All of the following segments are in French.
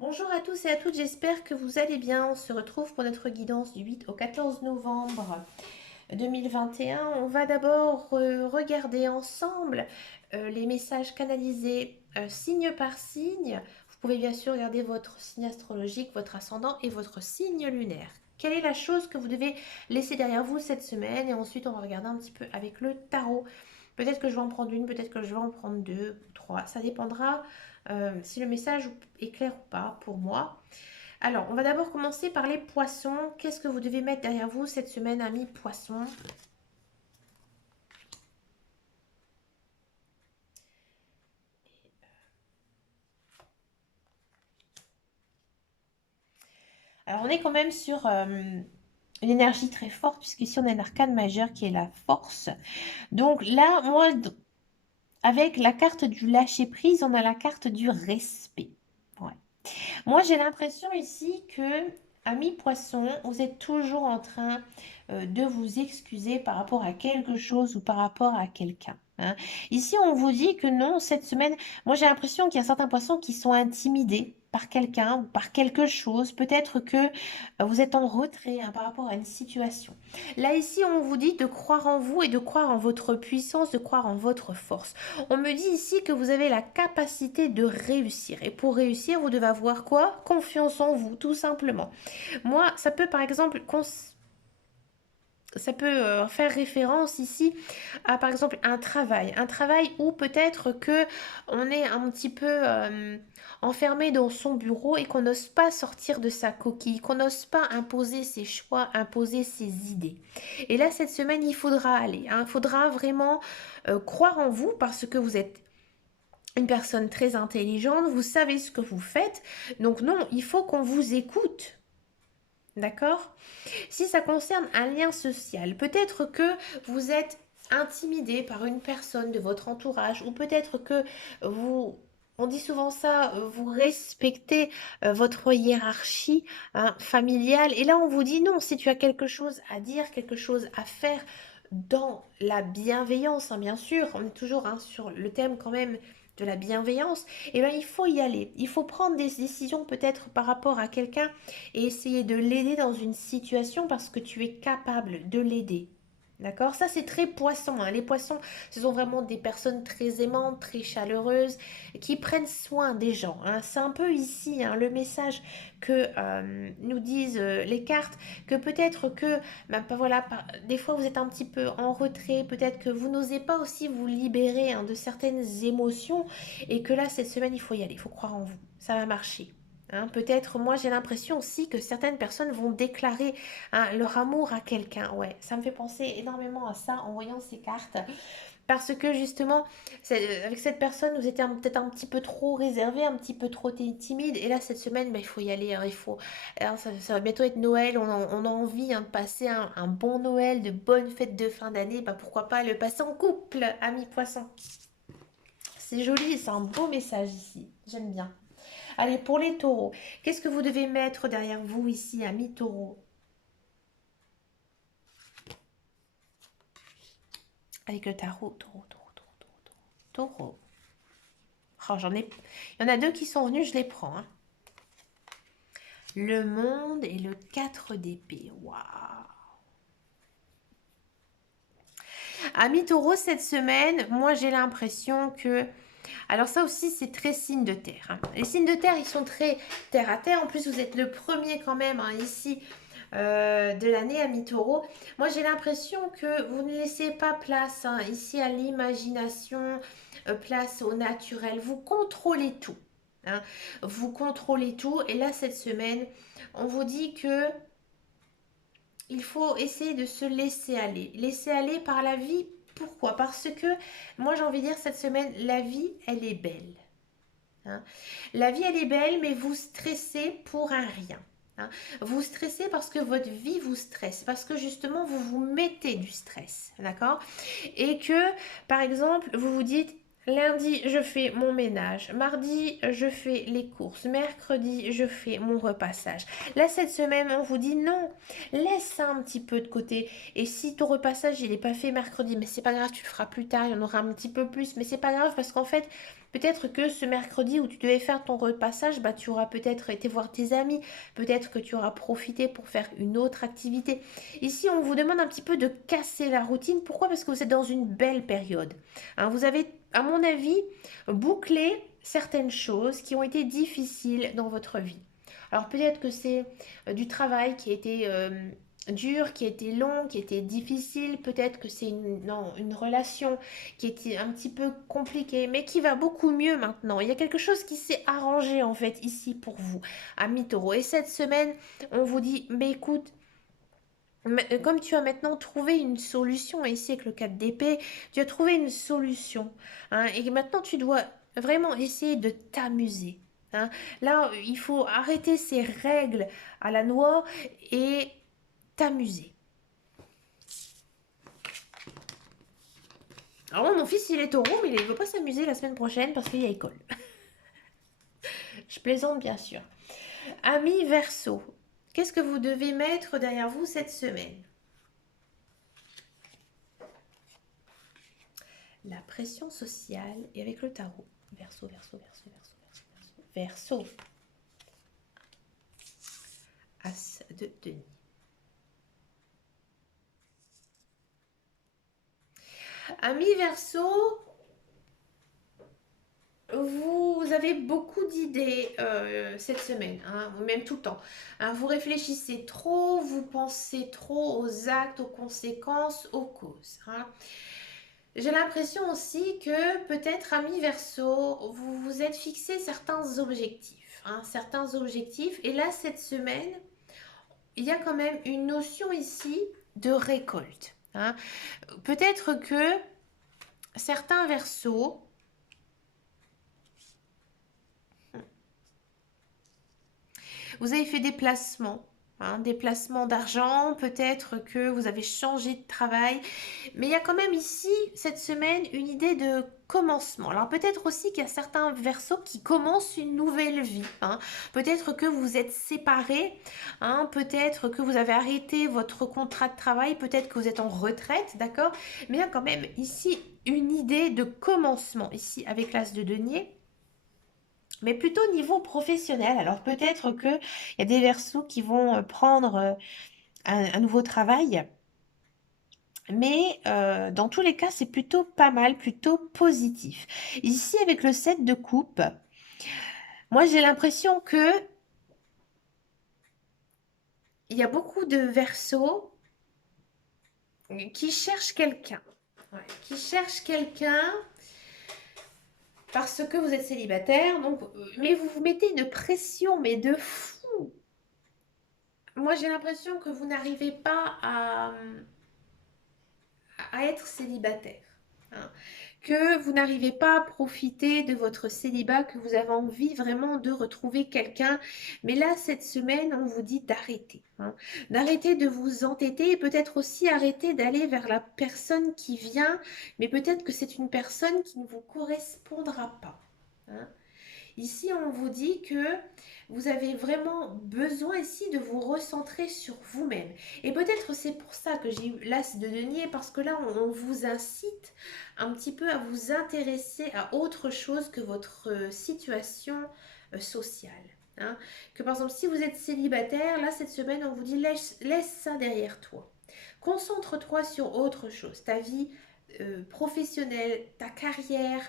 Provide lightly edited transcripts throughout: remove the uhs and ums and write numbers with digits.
Bonjour à tous et à toutes, j'espère que vous allez bien. On se retrouve pour notre guidance du 8 au 14 novembre 2021. On va d'abord regarder ensemble les messages canalisés signe par signe. Vous pouvez bien sûr regarder votre signe astrologique, votre ascendant et votre signe lunaire. Quelle est la chose que vous devez laisser derrière vous cette semaine? Et ensuite, on va regarder un petit peu avec le tarot. Peut-être que je vais en prendre une, peut-être que je vais en prendre deux ou trois. Ça dépendra si le message est clair ou pas pour moi. Alors, on va d'abord commencer par les poissons. Qu'est-ce que vous devez mettre derrière vous cette semaine, amis poissons? Alors, on est quand même sur une énergie très forte, puisqu'ici, on a un arcane majeur qui est la force. Donc là, moi, avec la carte du lâcher-prise, on a la carte du respect. Ouais. Moi, j'ai l'impression ici que, amis poissons, vous êtes toujours en train de vous excuser par rapport à quelque chose ou par rapport à quelqu'un. Hein. Ici, on vous dit que non, cette semaine, moi j'ai l'impression qu'il y a certains poissons qui sont intimidés par quelqu'un ou par quelque chose. Peut-être que vous êtes en retrait par rapport à une situation. Là, ici, on vous dit de croire en vous et de croire en votre puissance, de croire en votre force. On me dit ici que vous avez la capacité de réussir. Et pour réussir, vous devez avoir quoi? Confiance en vous, tout simplement. Moi, ça peut par exemple ça peut faire référence ici à par exemple un travail où peut-être que on est un petit peu enfermé dans son bureau et qu'on n'ose pas sortir de sa coquille, qu'on n'ose pas imposer ses choix, imposer ses idées. Et là cette semaine il faudra aller, il faudra vraiment croire en vous parce que vous êtes une personne très intelligente, vous savez ce que vous faites, donc non, il faut qu'on vous écoute. D'accord? Si ça concerne un lien social, peut-être que vous êtes intimidé par une personne de votre entourage ou peut-être que vous, on dit souvent ça, vous respectez votre hiérarchie familiale et là on vous dit non, si tu as quelque chose à dire, quelque chose à faire dans la bienveillance, bien sûr, on est toujours sur le thème quand même de la bienveillance, et bien il faut y aller, il faut prendre des décisions peut-être par rapport à quelqu'un et essayer de l'aider dans une situation parce que tu es capable de l'aider. D'accord? Ça, c'est très poisson. Les poissons, ce sont vraiment des personnes très aimantes, très chaleureuses, qui prennent soin des gens. C'est un peu ici le message que nous disent les cartes, que peut-être que, voilà, des fois vous êtes un petit peu en retrait, peut-être que vous n'osez pas aussi vous libérer de certaines émotions, et que là, cette semaine, il faut y aller, il faut croire en vous. Ça va marcher. Peut-être, moi j'ai l'impression aussi que certaines personnes vont déclarer leur amour à quelqu'un. Ouais, ça me fait penser énormément à ça en voyant ces cartes. Parce que justement, avec cette personne, vous étiez peut-être un petit peu trop réservé, un petit peu trop timide. Et là, cette semaine, il faut y aller. Il faut. Alors, ça va bientôt être Noël. On a envie de passer un bon Noël, de bonnes fêtes de fin d'année. Pourquoi pas le passer en couple, amis poissons. C'est joli, c'est un beau message ici. J'aime bien. Allez, pour les taureaux, qu'est-ce que vous devez mettre derrière vous ici, amis taureaux? Avec le tarot, taureau, taureau, taureau, taureau, taureau. Taureau. Oh, il y en a deux qui sont venus, je les prends. Le monde et le 4 d'épée. Waouh! Amis taureaux, cette semaine, moi j'ai l'impression que... Alors ça aussi, c'est très signe de terre. Les signes de terre, ils sont très terre à terre. En plus, vous êtes le premier quand même ici de l'année, amis taureaux. Moi, j'ai l'impression que vous ne laissez pas place ici à l'imagination, place au naturel. Vous contrôlez tout. Vous contrôlez tout. Et là, cette semaine, on vous dit que il faut essayer de se laisser aller. Laisser aller par la vie. Pourquoi? Parce que moi, j'ai envie de dire cette semaine, la vie, elle est belle. Hein. La vie, elle est belle, mais vous stressez pour un rien. Hein. Vous stressez parce que votre vie vous stresse, parce que justement, vous vous mettez du stress. D'accord? Et que, par exemple, vous vous dites, Lundi, je fais mon ménage. Mardi, je fais les courses. Mercredi, je fais mon repassage. Là, cette semaine, on vous dit non. Laisse ça un petit peu de côté. Et si ton repassage, il n'est pas fait mercredi, mais c'est pas grave, tu le feras plus tard, il y en aura un petit peu plus. Mais c'est pas grave parce qu'en fait, peut-être que ce mercredi où tu devais faire ton repassage, bah, tu auras peut-être été voir tes amis. Peut-être que tu auras profité pour faire une autre activité. Ici, on vous demande un petit peu de casser la routine. Pourquoi? Parce que vous êtes dans une belle période. Hein, vous avez, à mon avis, bouclé certaines choses qui ont été difficiles dans votre vie. Alors peut-être que c'est du travail qui a été dur, qui a été long, qui a été difficile. Peut-être que c'est une relation qui était un petit peu compliquée, mais qui va beaucoup mieux maintenant. Il y a quelque chose qui s'est arrangé en fait ici pour vous, amis taureaux. Et cette semaine, on vous dit, mais écoute, comme tu as maintenant trouvé une solution, et ici avec le 4 d'épée, tu as trouvé une solution. Hein, et maintenant tu dois vraiment essayer de t'amuser. Hein. Là, il faut arrêter ces règles à la noix et t'amuser. Alors moi, mon fils, il est taureau, mais il ne veut pas s'amuser la semaine prochaine parce qu'il y a école. Je plaisante bien sûr. Amis Verseau, qu'est-ce que vous devez mettre derrière vous cette semaine? La pression sociale et avec le tarot. Verseau, Verseau, Verseau, Verseau, Verseau, Verseau. Verseau. As de denier. Amis Verseau, vous avez beaucoup d'idées cette semaine, hein, même tout le temps. Hein, vous réfléchissez trop, vous pensez trop aux actes, aux conséquences, aux causes. Hein. J'ai l'impression aussi que peut-être, amis Verseau, vous vous êtes fixé certains objectifs. Hein, certains objectifs. Et là, cette semaine, il y a quand même une notion ici de récolte. Hein. Peut-être que certains Verseaux, vous avez fait des placements. Hein, des placements d'argent, peut-être que vous avez changé de travail, mais il y a quand même ici, cette semaine, une idée de commencement. Alors peut-être aussi qu'il y a certains Verseaux qui commencent une nouvelle vie. Hein. Peut-être que vous êtes séparés, hein. Peut-être que vous avez arrêté votre contrat de travail, peut-être que vous êtes en retraite, d'accord? Mais il y a quand même ici une idée de commencement, ici avec l'As de denier. Mais plutôt au niveau professionnel. Alors peut-être qu'il y a des Verseaux qui vont prendre un nouveau travail. Mais dans tous les cas, c'est plutôt pas mal, plutôt positif. Ici, avec le 7 de coupe, moi j'ai l'impression que il y a beaucoup de Verseaux qui cherchent quelqu'un. Ouais, qui cherchent quelqu'un parce que vous êtes célibataire. Donc, mais vous vous mettez une pression, mais de fou. Moi j'ai l'impression que vous n'arrivez pas à être célibataire. Hein. Que vous n'arrivez pas à profiter de votre célibat, que vous avez envie vraiment de retrouver quelqu'un. Mais là, cette semaine, on vous dit d'arrêter. Hein. D'arrêter de vous entêter et peut-être aussi arrêter d'aller vers la personne qui vient. Mais peut-être que c'est une personne qui ne vous correspondra pas. Hein. Ici, on vous dit que vous avez vraiment besoin ici de vous recentrer sur vous-même. Et peut-être c'est pour ça que j'ai eu l'As de denier, parce que là, on vous incite un petit peu à vous intéresser à autre chose que votre situation sociale. Hein. Que par exemple, si vous êtes célibataire, là, cette semaine, on vous dit laisse ça derrière toi. Concentre-toi sur autre chose, ta vie professionnelle, ta carrière,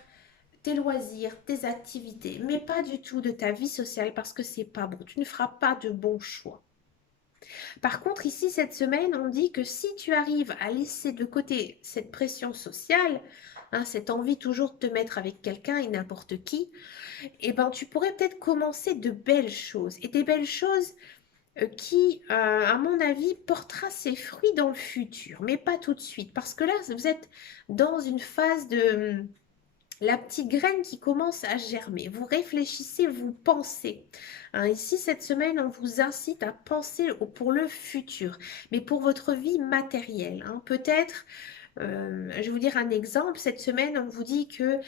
tes loisirs, tes activités, mais pas du tout de ta vie sociale parce que c'est pas bon. Tu ne feras pas de bons choix. Par contre, ici, cette semaine, on dit que si tu arrives à laisser de côté cette pression sociale, hein, cette envie toujours de te mettre avec quelqu'un et n'importe qui, eh ben, tu pourrais peut-être commencer de belles choses. Et des belles choses qui, à mon avis, portera ses fruits dans le futur, mais pas tout de suite. Parce que là, vous êtes dans une phase de la petite graine qui commence à germer. Vous réfléchissez, vous pensez. Hein, ici, cette semaine, on vous incite à penser pour le futur, mais pour votre vie matérielle. Hein. Peut-être Je vais vous dire un exemple. Cette semaine, on vous dit que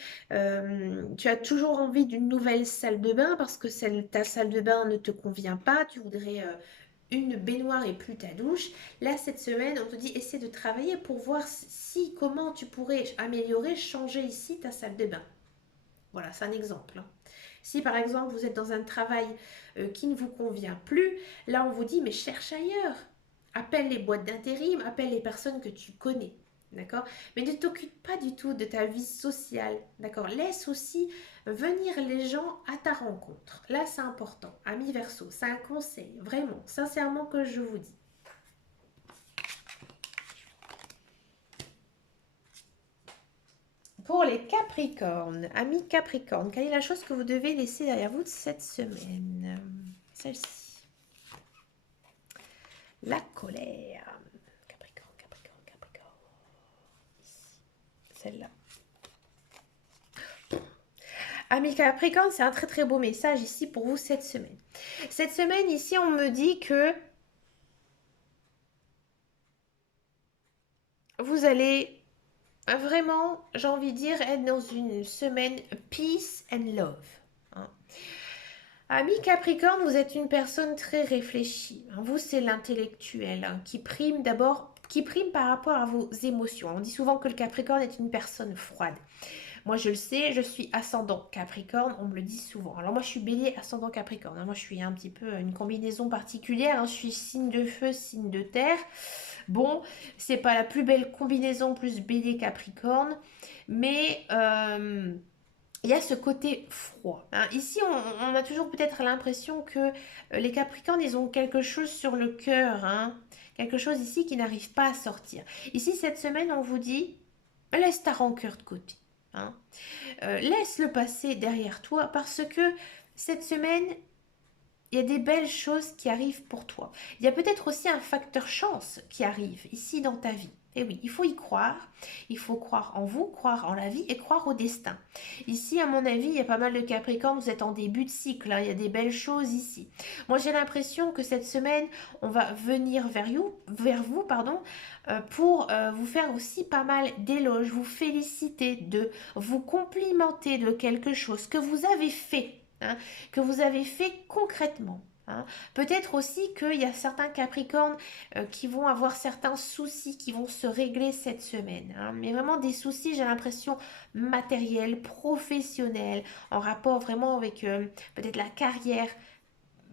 tu as toujours envie d'une nouvelle salle de bain parce que ta salle de bain ne te convient pas. Tu voudrais une baignoire et plus ta douche. Là, cette semaine, on te dit essaie de travailler pour voir si comment tu pourrais améliorer, changer ici ta salle de bain. Voilà, c'est un exemple, hein. Si par exemple vous êtes dans un travail qui ne vous convient plus, là on vous dit mais cherche ailleurs. Appelle les boîtes d'intérim, appelle les personnes que tu connais. D'accord? Mais ne t'occupe pas du tout de ta vie sociale. D'accord? Laisse aussi venir les gens à ta rencontre. Là, c'est important. Ami Verseau, c'est un conseil, vraiment, sincèrement que je vous dis. Pour les Capricornes, amis Capricornes, quelle est la chose que vous devez laisser derrière vous cette semaine? Celle-ci. La colère. Capricorne, Capricorne, Capricorne. Ici. Celle-là. Amis Capricorne, c'est un très très beau message ici pour vous cette semaine. Cette semaine, ici, on me dit que vous allez vraiment, j'ai envie de dire, être dans une semaine peace and love, hein. Ami Capricorne, vous êtes une personne très réfléchie. Vous, c'est l'intellectuel, hein, qui prime d'abord, qui prime par rapport à vos émotions. On dit souvent que le Capricorne est une personne froide. Moi, je le sais, je suis ascendant Capricorne, on me le dit souvent. Alors moi, je suis bélier ascendant Capricorne, hein. Moi, je suis un petit peu une combinaison particulière, hein. Je suis signe de feu, signe de terre. Bon, c'est pas la plus belle combinaison plus bélier Capricorne, mais il y a ce côté froid, hein. Ici, on a toujours peut-être l'impression que les Capricornes, ils ont quelque chose sur le cœur, hein. Quelque chose ici qui n'arrive pas à sortir. Ici, cette semaine, on vous dit, laisse ta rancœur de côté, hein. Laisse le passé derrière toi parce que cette semaine, il y a des belles choses qui arrivent pour toi. Il y a peut-être aussi un facteur chance qui arrive ici dans ta vie. Et oui, il faut y croire. Il faut croire en vous, croire en la vie et croire au destin. Ici, à mon avis, il y a pas mal de Capricornes. Vous êtes en début de cycle, hein. Il y a des belles choses ici. Moi, j'ai l'impression que cette semaine, on va venir vers vous, pardon, pour vous faire aussi pas mal d'éloges, vous féliciter de, vous complimenter de quelque chose que vous avez fait, hein, que vous avez fait concrètement, hein. Peut-être aussi qu'il y a certains Capricornes qui vont avoir certains soucis qui vont se régler cette semaine, hein. Mais vraiment des soucis, j'ai l'impression, matériels, professionnels, en rapport vraiment avec peut-être la carrière,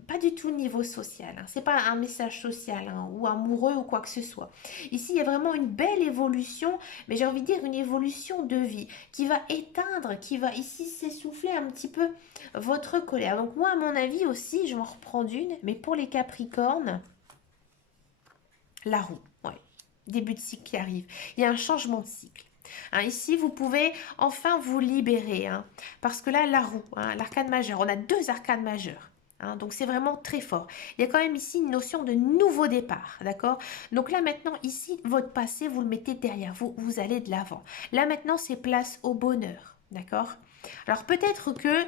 pas du tout niveau social, hein. C'est pas un message social, hein, ou amoureux ou quoi que ce soit. Ici, il y a vraiment une belle évolution, mais j'ai envie de dire une évolution de vie qui va éteindre, qui va ici s'essouffler un petit peu votre colère. Donc moi, à mon avis aussi, je vais en reprendre une, mais pour les Capricornes, la roue, ouais. Début de cycle qui arrive. Il y a un changement de cycle, hein. Ici, vous pouvez enfin vous libérer, hein, parce que là, la roue, hein, l'arcane majeur, on a deux arcanes majeurs, hein, donc c'est vraiment très fort. Il y a quand même ici une notion de nouveau départ, d'accord? Donc là maintenant, ici, votre passé, vous le mettez derrière vous, vous allez de l'avant. Là maintenant, c'est place au bonheur, d'accord? Alors peut-être que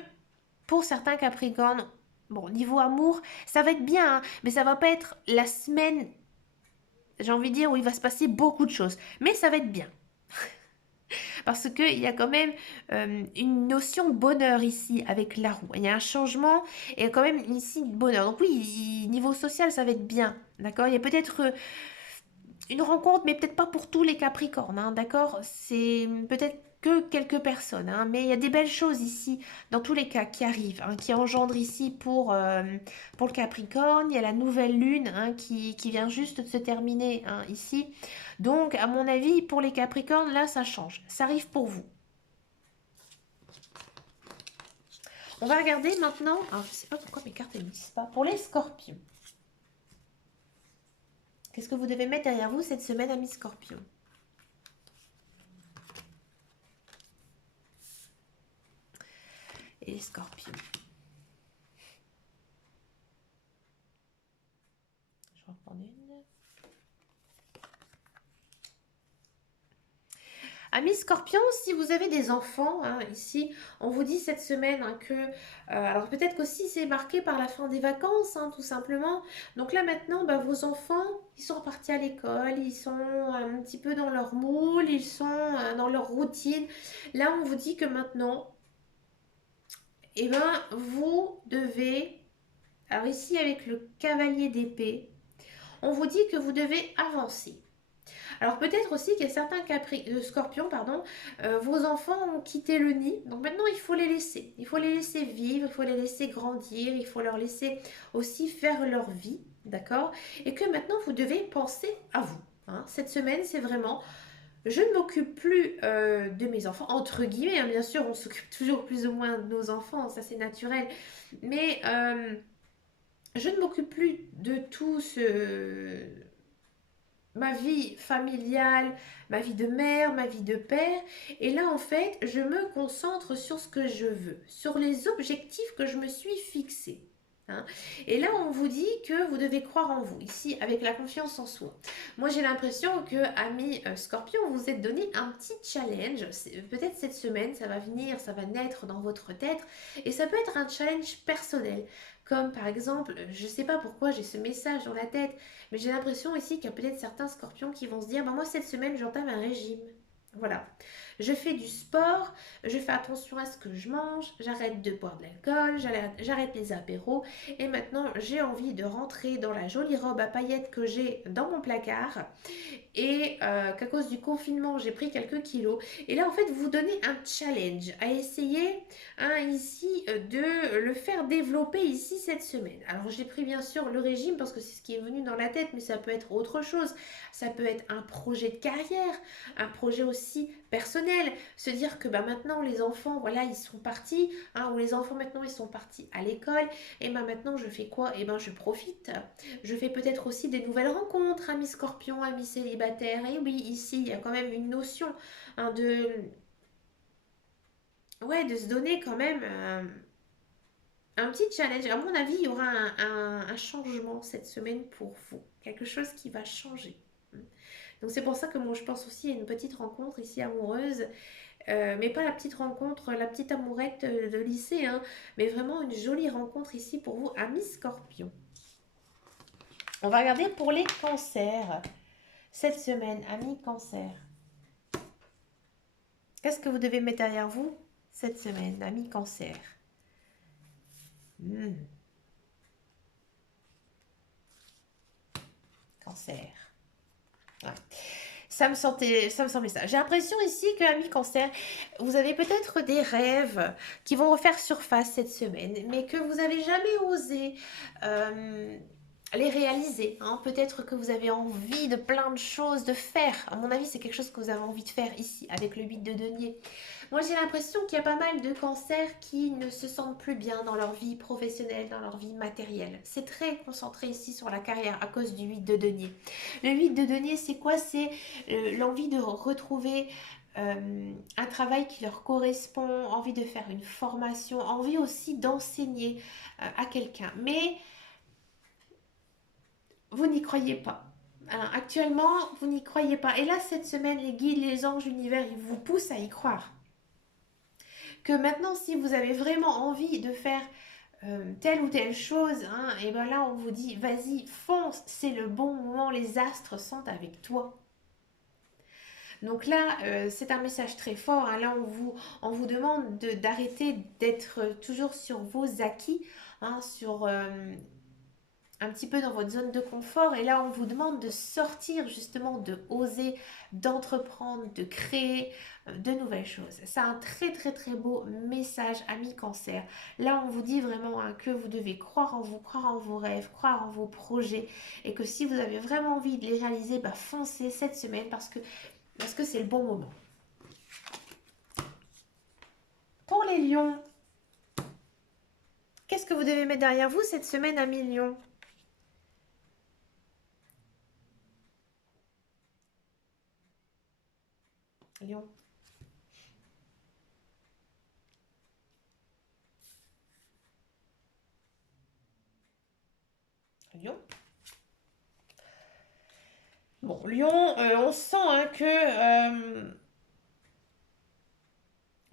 pour certains Capricornes, bon, niveau amour, ça va être bien, hein, mais ça va pas être la semaine, j'ai envie de dire, où il va se passer beaucoup de choses. Mais ça va être bien. Parce qu'il y a quand même une notion de bonheur ici avec la roue. Il y a un changement et quand même ici de bonheur. Donc oui, niveau social, ça va être bien. D'accord? Il y a peut-être une rencontre, mais peut-être pas pour tous les Capricornes, hein, d'accord? C'est peut-être que quelques personnes, hein, mais il y a des belles choses ici, dans tous les cas, qui arrivent, hein, qui engendrent ici pour le Capricorne. Il y a la nouvelle lune, hein, qui vient juste de se terminer, hein, ici. Donc, à mon avis, pour les Capricornes, là, ça change. Ça arrive pour vous. On va regarder maintenant. Alors, je ne sais pas pourquoi mes cartes ne me disent pas. Pour les Scorpions. Qu'est-ce que vous devez mettre derrière vous cette semaine, amis Scorpions? Et les Scorpions. Je vais en prendre une. Amis Scorpion, si vous avez des enfants, hein, ici, on vous dit cette semaine hein, que, alors peut-être qu'aussi c'est marqué par la fin des vacances, hein, tout simplement. Donc là maintenant, bah, vos enfants, ils sont repartis à l'école, ils sont un petit peu dans leur moule, ils sont dans leur routine. Là, on vous dit que maintenant, eh ben, vous devez, alors ici avec le cavalier d'épée, on vous dit que vous devez avancer. Alors peut-être aussi qu'il y a certains scorpions, pardon, vos enfants ont quitté le nid, donc maintenant il faut les laisser. Il faut les laisser vivre, il faut les laisser grandir, il faut leur laisser aussi faire leur vie, d'accord? Et que maintenant vous devez penser à vous. Hein. Cette semaine, c'est vraiment, je ne m'occupe plus de mes enfants, entre guillemets, hein, bien sûr, on s'occupe toujours plus ou moins de nos enfants, ça c'est naturel, mais je ne m'occupe plus de tout ce ma vie familiale, ma vie de mère, ma vie de père. Et là, en fait, je me concentre sur ce que je veux, sur les objectifs que je me suis fixés. Hein. Et là, on vous dit que vous devez croire en vous, ici, avec la confiance en soi. Moi, j'ai l'impression que, amis Scorpion, vous vous êtes donné un petit challenge. Peut-être cette semaine, ça va venir, ça va naître dans votre tête. Et ça peut être un challenge personnel. Comme par exemple, je ne sais pas pourquoi j'ai ce message dans la tête, mais j'ai l'impression ici qu'il y a peut-être certains scorpions qui vont se dire, bah moi cette semaine j'entame un régime. Voilà. Je fais du sport, je fais attention à ce que je mange, j'arrête de boire de l'alcool, j'arrête les apéros et maintenant j'ai envie de rentrer dans la jolie robe à paillettes que j'ai dans mon placard et qu'à cause du confinement j'ai pris quelques kilos et là en fait vous donnez un challenge à essayer hein, ici de le faire développer ici cette semaine. Alors j'ai pris bien sûr le régime parce que c'est ce qui est venu dans la tête, mais ça peut être autre chose, ça peut être un projet de carrière, un projet aussi personnel, se dire que bah, maintenant les enfants voilà ils sont partis, hein, ou les enfants maintenant ils sont partis à l'école et bah, maintenant je fais quoi? Et ben je profite, je fais peut-être aussi des nouvelles rencontres, amis scorpions, amis célibataires. Et oui, ici, il y a quand même une notion hein, ouais, de se donner quand même un petit challenge. À mon avis, il y aura un changement cette semaine pour vous. Quelque chose qui va changer. Donc c'est pour ça que moi je pense aussi à une petite rencontre ici amoureuse, mais pas la petite rencontre, la petite amourette de lycée, hein, mais vraiment une jolie rencontre ici pour vous, amis scorpions. On va regarder pour les cancers. Cette semaine, amis cancer, qu'est-ce que vous devez mettre derrière vous cette semaine, amis cancer? Hmm, Cancer. Ouais. Ça me semblait ça. J'ai l'impression ici que, amis cancer, vous avez peut-être des rêves qui vont refaire surface cette semaine, mais que vous n'avez jamais osé euh, les réaliser. Hein. Peut-être que vous avez envie de plein de choses de faire. À mon avis, c'est quelque chose que vous avez envie de faire ici, avec le 8 de denier. Moi, j'ai l'impression qu'il y a pas mal de cancers qui ne se sentent plus bien dans leur vie professionnelle, dans leur vie matérielle. C'est très concentré ici sur la carrière à cause du 8 de denier. Le 8 de denier, c'est quoi? C'est l'envie de retrouver un travail qui leur correspond, envie de faire une formation, envie aussi d'enseigner à quelqu'un. Mais vous n'y croyez pas. Alors, actuellement, vous n'y croyez pas. Et là, cette semaine, les guides, les anges, l'univers, ils vous poussent à y croire. Que maintenant, si vous avez vraiment envie de faire telle ou telle chose, hein, et ben là, on vous dit, vas-y, fonce, c'est le bon moment, les astres sont avec toi. Donc là, c'est un message très fort. Hein. Là, on vous demande d'arrêter d'être toujours sur vos acquis, hein, sur un petit peu dans votre zone de confort. Et là, on vous demande de sortir justement, de oser, d'entreprendre, de créer de nouvelles choses. C'est un très très très beau message, ami cancer. Là, on vous dit vraiment hein, que vous devez croire en vous, croire en vos rêves, croire en vos projets. Et que si vous avez vraiment envie de les réaliser, bah, foncez cette semaine parce que c'est le bon moment. Pour les lions, qu'est-ce que vous devez mettre derrière vous cette semaine, ami lion? Lion. Lion. Bon, Lion, on sent hein, que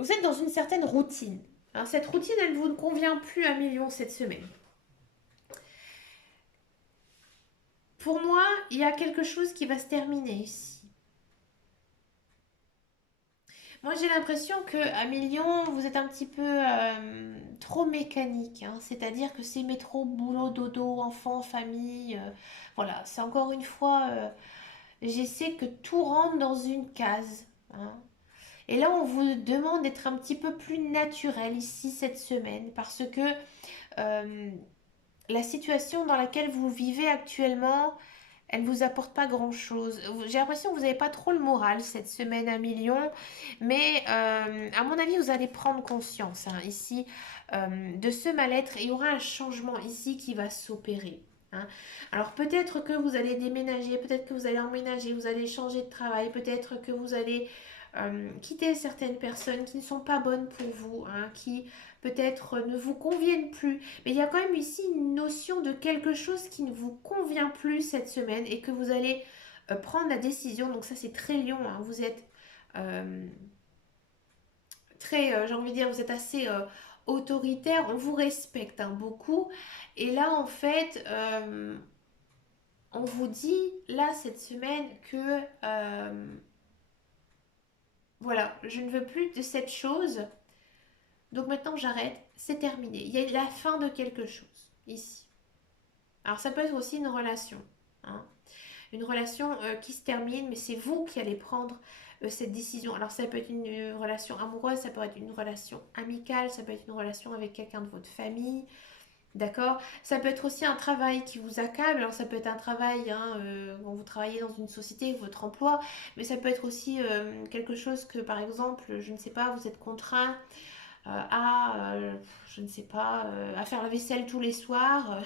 Vous êtes dans une certaine routine. Hein, cette routine, elle ne vous convient plus à million cette semaine. Pour moi, il y a quelque chose qui va se terminer ici. Moi, j'ai l'impression que à Million, vous êtes un petit peu trop mécanique. Hein. C'est-à-dire que c'est métro, boulot, dodo, enfant, famille. Voilà, c'est encore une fois, j'essaie que tout rentre dans une case. Hein. Et là, on vous demande d'être un petit peu plus naturel ici cette semaine parce que euh, la situation dans laquelle vous vivez actuellement, elle ne vous apporte pas grand-chose. J'ai l'impression que vous n'avez pas trop le moral cette semaine à Million, mais à mon avis, vous allez prendre conscience hein, ici de ce mal-être et il y aura un changement ici qui va s'opérer. Hein. Alors peut-être que vous allez déménager, peut-être que vous allez emménager, vous allez changer de travail, peut-être que vous allez quitter certaines personnes qui ne sont pas bonnes pour vous, hein, qui peut-être ne vous conviennent plus. Mais il y a quand même ici une notion de quelque chose qui ne vous convient plus cette semaine et que vous allez prendre la décision. Donc ça c'est très lion, hein. Vous êtes euh, très, j'ai envie de dire, vous êtes assez autoritaire, on vous respecte hein, beaucoup. Et là en fait, on vous dit là cette semaine que voilà, je ne veux plus de cette chose. Donc maintenant j'arrête, c'est terminé. Il y a la fin de quelque chose ici. Alors ça peut être aussi une relation. Hein. Une relation qui se termine, mais c'est vous qui allez prendre cette décision. Alors ça peut être une relation amoureuse, ça peut être une relation amicale, ça peut être une relation avec quelqu'un de votre famille. D'accord. Ça peut être aussi un travail qui vous accable. Alors ça peut être un travail hein, quand vous travaillez dans une société, votre emploi, mais ça peut être aussi quelque chose que, par exemple, je ne sais pas, vous êtes contraint je ne sais pas, à faire la vaisselle tous les soirs.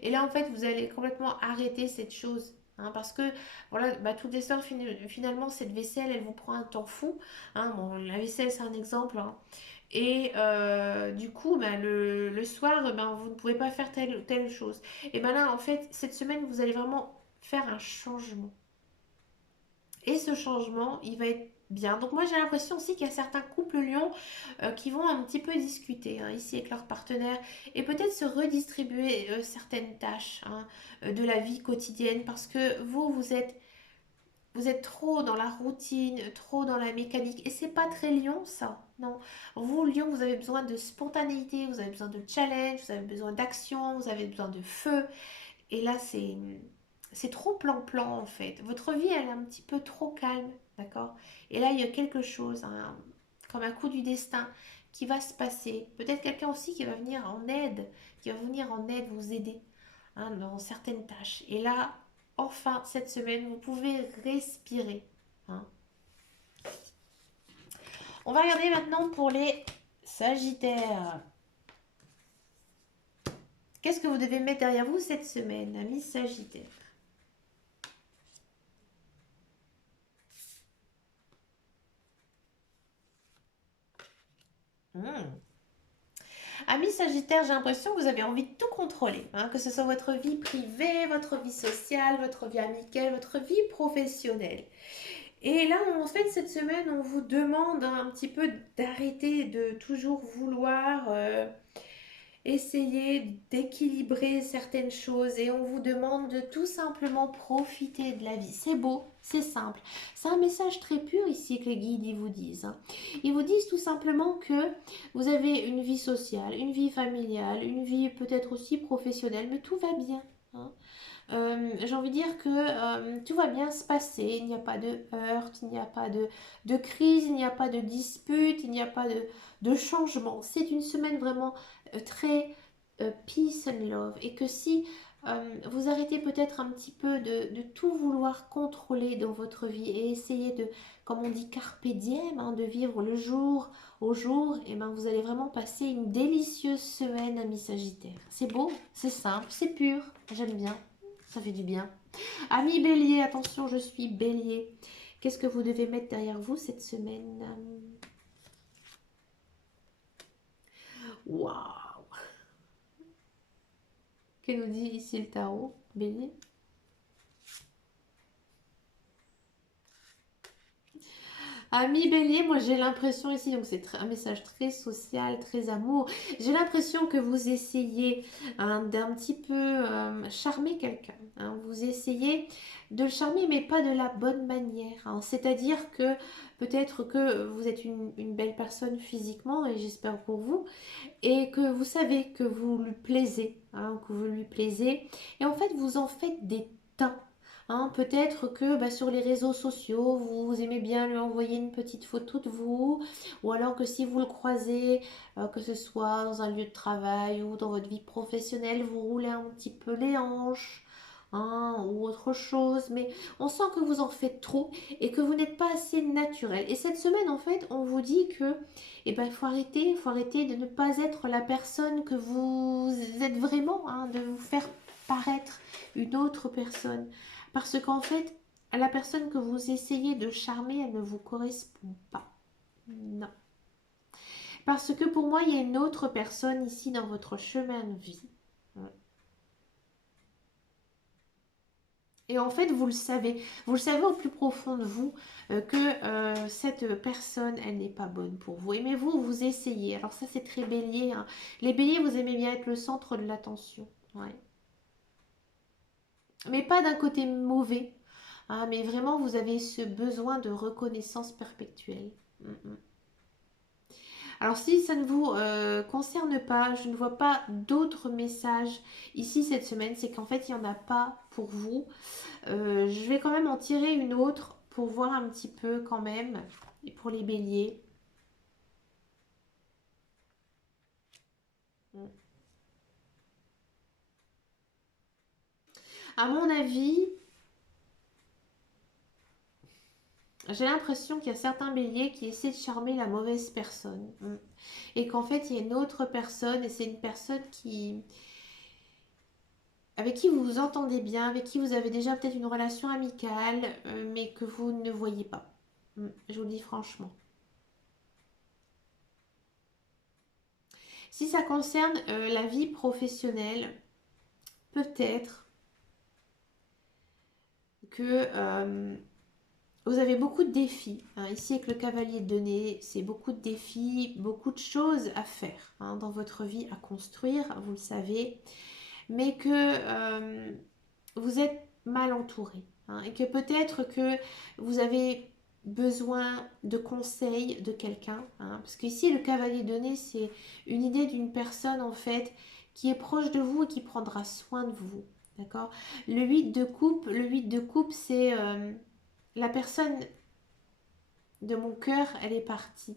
Et là, en fait, vous allez complètement arrêter cette chose. Hein, parce que, voilà, bah, toutes les soirs, finalement, cette vaisselle, elle vous prend un temps fou. Hein, bon, la vaisselle, c'est un exemple. Hein. Et du coup, bah, le soir, ben, vous ne pouvez pas faire telle ou telle chose. Et ben là, en fait, cette semaine, vous allez vraiment faire un changement. Et ce changement, il va être bien. Donc moi j'ai l'impression aussi qu'il y a certains couples lions qui vont un petit peu discuter hein, ici avec leur partenaire et peut-être se redistribuer certaines tâches hein, de la vie quotidienne parce que vous êtes trop dans la routine, trop dans la mécanique et c'est pas très lion ça. Non, vous lion vous avez besoin de spontanéité, vous avez besoin de challenge, vous avez besoin d'action, vous avez besoin de feu et là, c'est trop plan-plan en fait. Votre vie, elle est un petit peu trop calme, d'accord? Et là, il y a quelque chose, hein, comme un coup du destin, qui va se passer. Peut-être quelqu'un aussi qui va venir en aide, qui va venir en aide, vous aider hein, dans certaines tâches. Et là, enfin, cette semaine, vous pouvez respirer. Hein. On va regarder maintenant pour les Sagittaires. Qu'est-ce que vous devez mettre derrière vous cette semaine, amis Sagittaires? Hmm. Amis Sagittaire, j'ai l'impression que vous avez envie de tout contrôler, hein, que ce soit votre vie privée, votre vie sociale, votre vie amicale, votre vie professionnelle. Et là, en fait, cette semaine, on vous demande un petit peu d'arrêter de toujours vouloir essayer d'équilibrer certaines choses et on vous demande de tout simplement profiter de la vie. C'est beau, c'est simple. C'est un message très pur ici que les guides ils vous disent. Hein. Ils vous disent tout simplement que vous avez une vie sociale, une vie familiale, une vie peut-être aussi professionnelle, mais tout va bien. Hein. J'ai envie de dire que tout va bien se passer, il n'y a pas de heurts, il n'y a pas de crise, il n'y a pas de dispute, il n'y a pas de changement. C'est une semaine vraiment très peace and love et que si vous arrêtez peut-être un petit peu de tout vouloir contrôler dans votre vie et essayer de, comme on dit, carpe diem, hein, de vivre le jour au jour, et ben vous allez vraiment passer une délicieuse semaine, amis Sagittaire. C'est beau, c'est simple, c'est pur, j'aime bien. Ça fait du bien. Ami Bélier, attention, je suis Bélier. Qu'est-ce que vous devez mettre derrière vous cette semaine? Waouh! Que nous dit ici le tarot, Bélier? Ami Bélier, moi j'ai l'impression ici, donc c'est un message très social, très amour. J'ai l'impression que vous essayez hein, d'un petit peu charmer quelqu'un. Hein. Vous essayez de le charmer, mais pas de la bonne manière. Hein. C'est-à-dire que peut-être que vous êtes une belle personne physiquement, et j'espère pour vous, et que vous savez que vous lui plaisez, hein, que vous lui plaisez, et en fait vous en faites des tas. Hein, peut-être que bah, sur les réseaux sociaux, vous aimez bien lui envoyer une petite photo de vous, ou alors que si vous le croisez, que ce soit dans un lieu de travail ou dans votre vie professionnelle, vous roulez un petit peu les hanches, hein, ou autre chose, mais on sent que vous en faites trop et que vous n'êtes pas assez naturel. Et cette semaine, en fait, on vous dit que eh ben, faut arrêter de ne pas être la personne que vous êtes vraiment, hein, de vous faire paraître une autre personne. Parce qu'en fait, la personne que vous essayez de charmer, elle ne vous correspond pas. Non. Parce que pour moi, il y a une autre personne ici dans votre chemin de vie. Et en fait, vous le savez au plus profond de vous que cette personne, elle n'est pas bonne pour vous. Et mais vous essayez. Alors ça, c'est très bélier. Hein. Les béliers, vous aimez bien être le centre de l'attention. Ouais. Mais pas d'un côté mauvais. Hein, mais vraiment, vous avez ce besoin de reconnaissance perpétuelle. Mm, mm. Alors si ça ne vous concerne pas, je ne vois pas d'autres messages ici cette semaine, c'est qu'en fait il n'y en a pas pour vous. Je vais quand même en tirer une autre pour voir un petit peu quand même, et pour les béliers. À mon avis, j'ai l'impression qu'il y a certains béliers qui essaient de charmer la mauvaise personne. Et qu'en fait il y a une autre personne, et c'est une personne avec qui vous vous entendez bien, avec qui vous avez déjà peut-être une relation amicale, mais que vous ne voyez pas. Je vous le dis franchement. Si ça concerne la vie professionnelle, peut-être que vous avez beaucoup de défis. Hein. Ici, avec le cavalier de denier, c'est beaucoup de défis, beaucoup de choses à faire hein, dans votre vie, à construire, vous le savez, mais que vous êtes mal entouré hein, et que peut-être que vous avez besoin de conseils de quelqu'un. Hein, parce qu'ici, le cavalier de denier, c'est une idée d'une personne en fait qui est proche de vous et qui prendra soin de vous. D'accord. Le 8 de coupe, c'est la personne de mon cœur, elle est partie.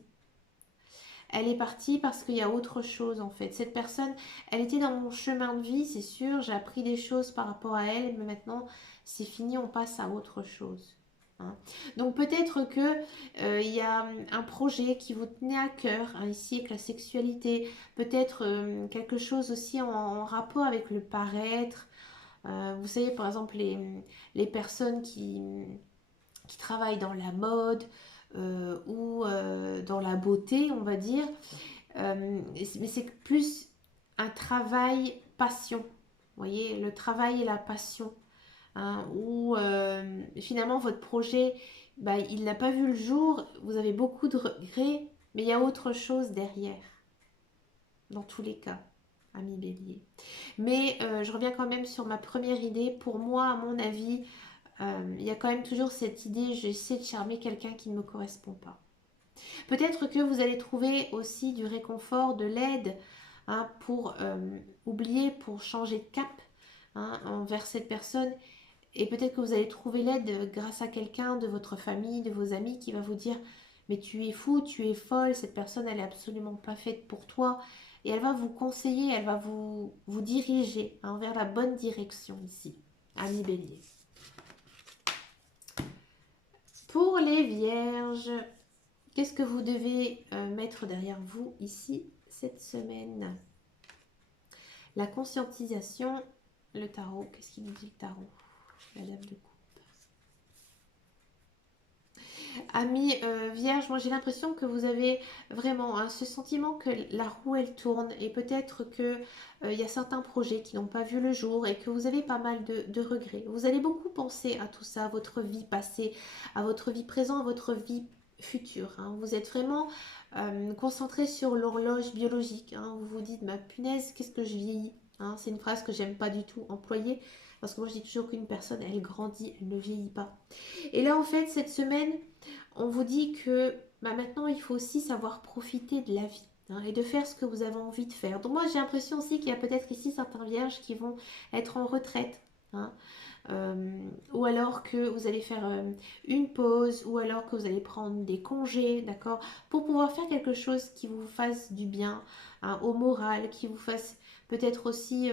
Elle est partie parce qu'il y a autre chose en fait. Cette personne, elle était dans mon chemin de vie, c'est sûr. J'ai appris des choses par rapport à elle, mais maintenant c'est fini, on passe à autre chose. Hein. Donc peut-être que il y a un projet qui vous tenait à cœur hein, ici avec la sexualité, peut-être quelque chose aussi en rapport avec le paraître. Vous savez par exemple les personnes qui travaillent dans la mode ou dans la beauté, on va dire. Mais c'est plus un travail passion. Vous voyez, le travail et la passion. Hein, où finalement votre projet, bah, il n'a pas vu le jour, vous avez beaucoup de regrets, mais il y a autre chose derrière, dans tous les cas, ami Bélier. Mais je reviens quand même sur ma première idée. Pour moi, à mon avis, il y a quand même toujours cette idée, j'essaie de charmer quelqu'un qui ne me correspond pas. Peut-être que vous allez trouver aussi du réconfort, de l'aide hein, pour oublier, pour changer de cap hein, envers cette personne. Et peut-être que vous allez trouver l'aide grâce à quelqu'un de votre famille, de vos amis qui va vous dire mais tu es fou, tu es folle, cette personne elle est absolument pas faite pour toi. Et elle va vous conseiller, elle va vous diriger hein, vers la bonne direction ici, ami Bélier. Pour les vierges, qu'est-ce que vous devez mettre derrière vous ici cette semaine? La conscientisation, le tarot. Qu'est-ce qu'il nous dit le tarot? La dame de coupe. Amis vierge, moi j'ai l'impression que vous avez vraiment hein, ce sentiment que la roue elle tourne et peut-être que il y a certains projets qui n'ont pas vu le jour et que vous avez pas mal de regrets. Vous allez beaucoup penser à tout ça, à votre vie passée, à votre vie présente, à votre vie futur, hein. Vous êtes vraiment concentré sur l'horloge biologique, hein. Vous vous dites, ma punaise, qu'est-ce que je vieillis, hein. C'est une phrase que j'aime pas du tout employer, parce que moi je dis toujours qu'une personne, elle grandit, elle ne vieillit pas. Et là, en fait, cette semaine, on vous dit que bah, maintenant, il faut aussi savoir profiter de la vie, hein, et de faire ce que vous avez envie de faire. Donc moi, j'ai l'impression aussi qu'il y a peut-être ici certains vierges qui vont être en retraite, hein, ou alors que vous allez faire une pause, ou alors que vous allez prendre des congés, d'accord, pour pouvoir faire quelque chose qui vous fasse du bien, hein, au moral, qui vous fasse peut-être aussi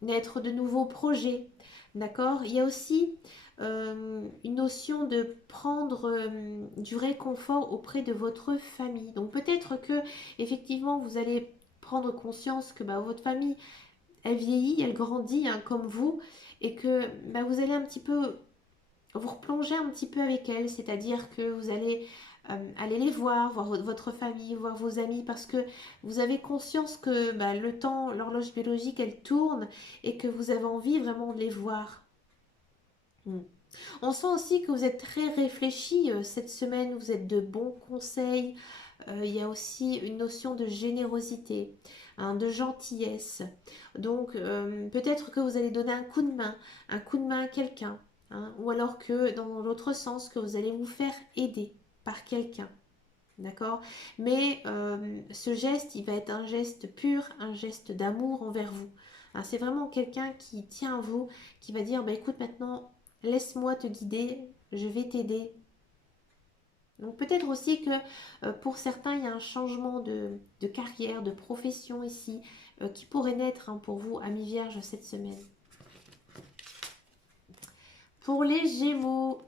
naître de nouveaux projets, d'accord. Il y a aussi une notion de prendre du réconfort auprès de votre famille. Donc peut-être que effectivement vous allez prendre conscience que bah, votre famille, elle vieillit, elle grandit, hein, comme vous, et que bah, vous allez un petit peu vous replonger un petit peu avec elle, c'est-à-dire que vous allez aller les voir, voir votre famille, voir vos amis, parce que vous avez conscience que bah, le temps, l'horloge biologique, elle tourne, et que vous avez envie vraiment de les voir. Mm. On sent aussi que vous êtes très réfléchi cette semaine, vous êtes de bons conseils. Il y a aussi une notion de générosité, hein, de gentillesse. Donc peut-être que vous allez donner un coup de main à quelqu'un, hein, ou alors que dans l'autre sens, que vous allez vous faire aider par quelqu'un. D'accord. Mais ce geste, il va être un geste pur, un geste d'amour envers vous. Hein, c'est vraiment quelqu'un qui tient à vous, qui va dire, bah, écoute, maintenant, laisse-moi te guider, je vais t'aider. Donc peut-être aussi que pour certains, il y a un changement de carrière, de profession ici, qui pourrait naître, hein, pour vous, amis vierges, cette semaine. Pour les Gémeaux,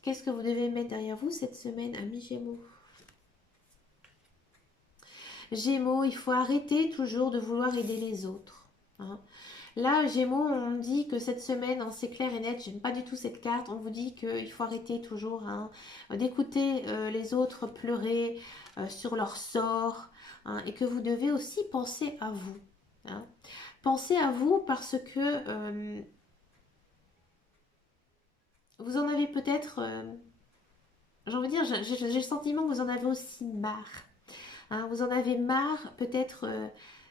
qu'est-ce que vous devez mettre derrière vous cette semaine, amis Gémeaux? Gémeaux, il faut arrêter toujours de vouloir aider les autres, hein. Là, Gémeaux, on dit que cette semaine, hein, c'est clair et net, j'aime pas du tout cette carte. On vous dit qu'il faut arrêter toujours, hein, d'écouter les autres pleurer sur leur sort, hein, et que vous devez aussi penser à vous, hein. Pensez à vous parce que vous en avez peut-être, j'ai envie de dire, j'ai le sentiment que vous en avez aussi marre. Hein, vous en avez marre peut-être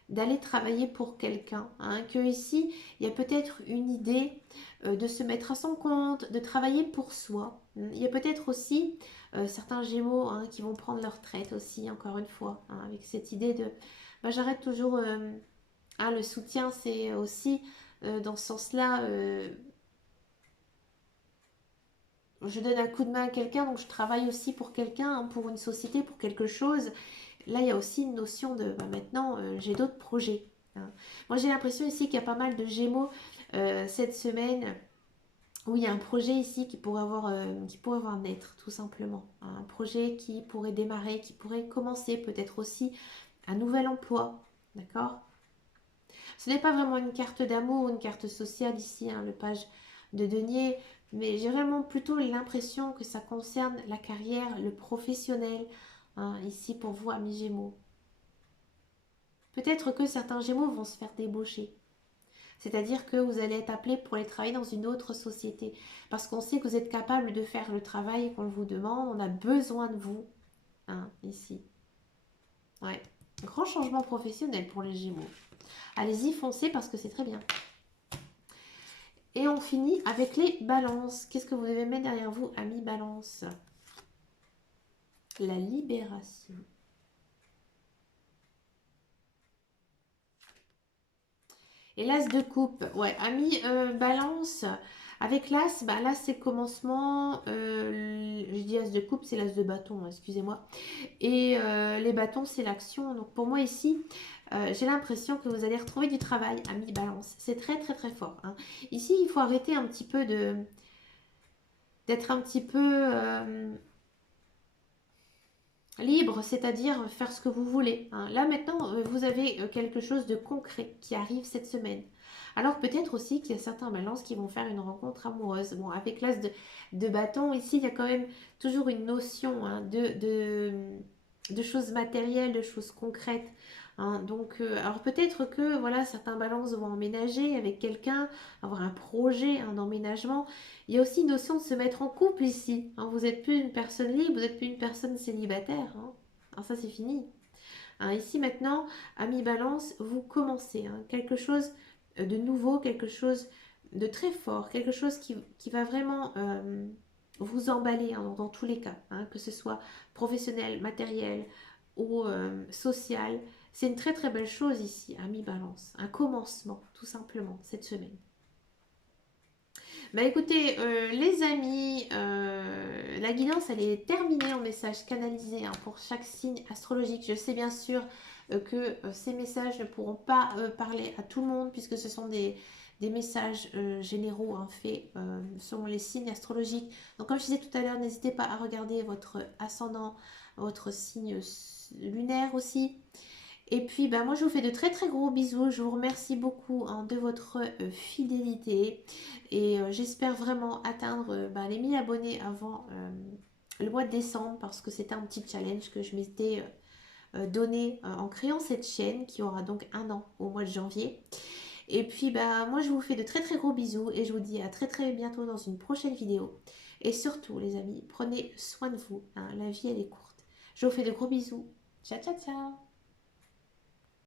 d'aller travailler pour quelqu'un, hein, que ici il y a peut-être une idée de se mettre à son compte, de travailler pour soi. Il y a peut-être aussi certains Gémeaux, hein, qui vont prendre leur retraite aussi, encore une fois, hein, avec cette idée de bah, j'arrête toujours, hein, le soutien, c'est aussi dans ce sens-là, je donne un coup de main à quelqu'un, donc je travaille aussi pour quelqu'un, hein, pour une société, pour quelque chose. Là, il y a aussi une notion de bah, maintenant, j'ai d'autres projets, hein. Moi, j'ai l'impression ici qu'il y a pas mal de Gémeaux cette semaine où il y a un projet ici qui pourrait avoir naître, tout simplement. Un projet qui pourrait démarrer, qui pourrait commencer, peut-être aussi un nouvel emploi. D'accord. Ce n'est pas vraiment une carte d'amour ou une carte sociale ici, hein, le page de denier, mais j'ai vraiment plutôt l'impression que ça concerne la carrière, le professionnel, hein, ici pour vous, amis Gémeaux. Peut-être que certains Gémeaux vont se faire débaucher. C'est-à-dire que vous allez être appelé pour aller travailler dans une autre société. Parce qu'on sait que vous êtes capable de faire le travail qu'on vous demande. On a besoin de vous, hein, ici. Ouais. Grand changement professionnel pour les Gémeaux. Allez-y, foncez parce que c'est très bien. Et on finit avec les balances. Qu'est-ce que vous devez mettre derrière vous, amis balance? La libération. Et l'as de coupe. Ouais, amis balance. Avec l'as, bah, l'as c'est le commencement. Je dis as de coupe, c'est l'as de bâton, hein, excusez-moi. Et les bâtons, c'est l'action. Donc pour moi ici, j'ai l'impression que vous allez retrouver du travail, amis balance. C'est très très très fort, hein. Ici, il faut arrêter un petit peu d'être un petit peu libre, c'est-à-dire faire ce que vous voulez, hein. Là maintenant, vous avez quelque chose de concret qui arrive cette semaine. Alors peut-être aussi qu'il y a certains balances qui vont faire une rencontre amoureuse. Bon, avec l'as de bâton, ici, il y a quand même toujours une notion, hein, de choses matérielles, de choses concrètes, hein. Donc, alors peut-être que voilà, certains balances vont emménager avec quelqu'un, avoir un projet hein, d'emménagement. Il y a aussi une notion de se mettre en couple ici, hein. Vous n'êtes plus une personne libre, vous n'êtes plus une personne célibataire, hein. Alors ça, c'est fini. Hein, ici maintenant, ami balance, vous commencez hein, quelque chose de nouveau, quelque chose de très fort, quelque chose qui va vraiment vous emballer hein, dans tous les cas, hein, que ce soit professionnel, matériel ou social. C'est une très très belle chose ici, ami balance, un commencement tout simplement cette semaine. Bah écoutez, les amis, la guidance elle est terminée en message canalisé hein, pour chaque signe astrologique. Je sais bien sûr que ces messages ne pourront pas parler à tout le monde puisque ce sont des messages généraux hein, faits selon les signes astrologiques. Donc comme je disais tout à l'heure, n'hésitez pas à regarder votre ascendant, votre signe lunaire aussi. Et puis, bah, moi, je vous fais de très très gros bisous. Je vous remercie beaucoup hein, de votre fidélité. Et j'espère vraiment atteindre bah, les 1000 abonnés avant le mois de décembre parce que c'était un petit challenge que je m'étais donné en créant cette chaîne qui aura donc un an au mois de janvier. Et puis, bah, moi, je vous fais de très très gros bisous et je vous dis à très très bientôt dans une prochaine vidéo. Et surtout, les amis, prenez soin de vous, hein. La vie, elle est courte. Je vous fais de gros bisous. Ciao, ciao, ciao.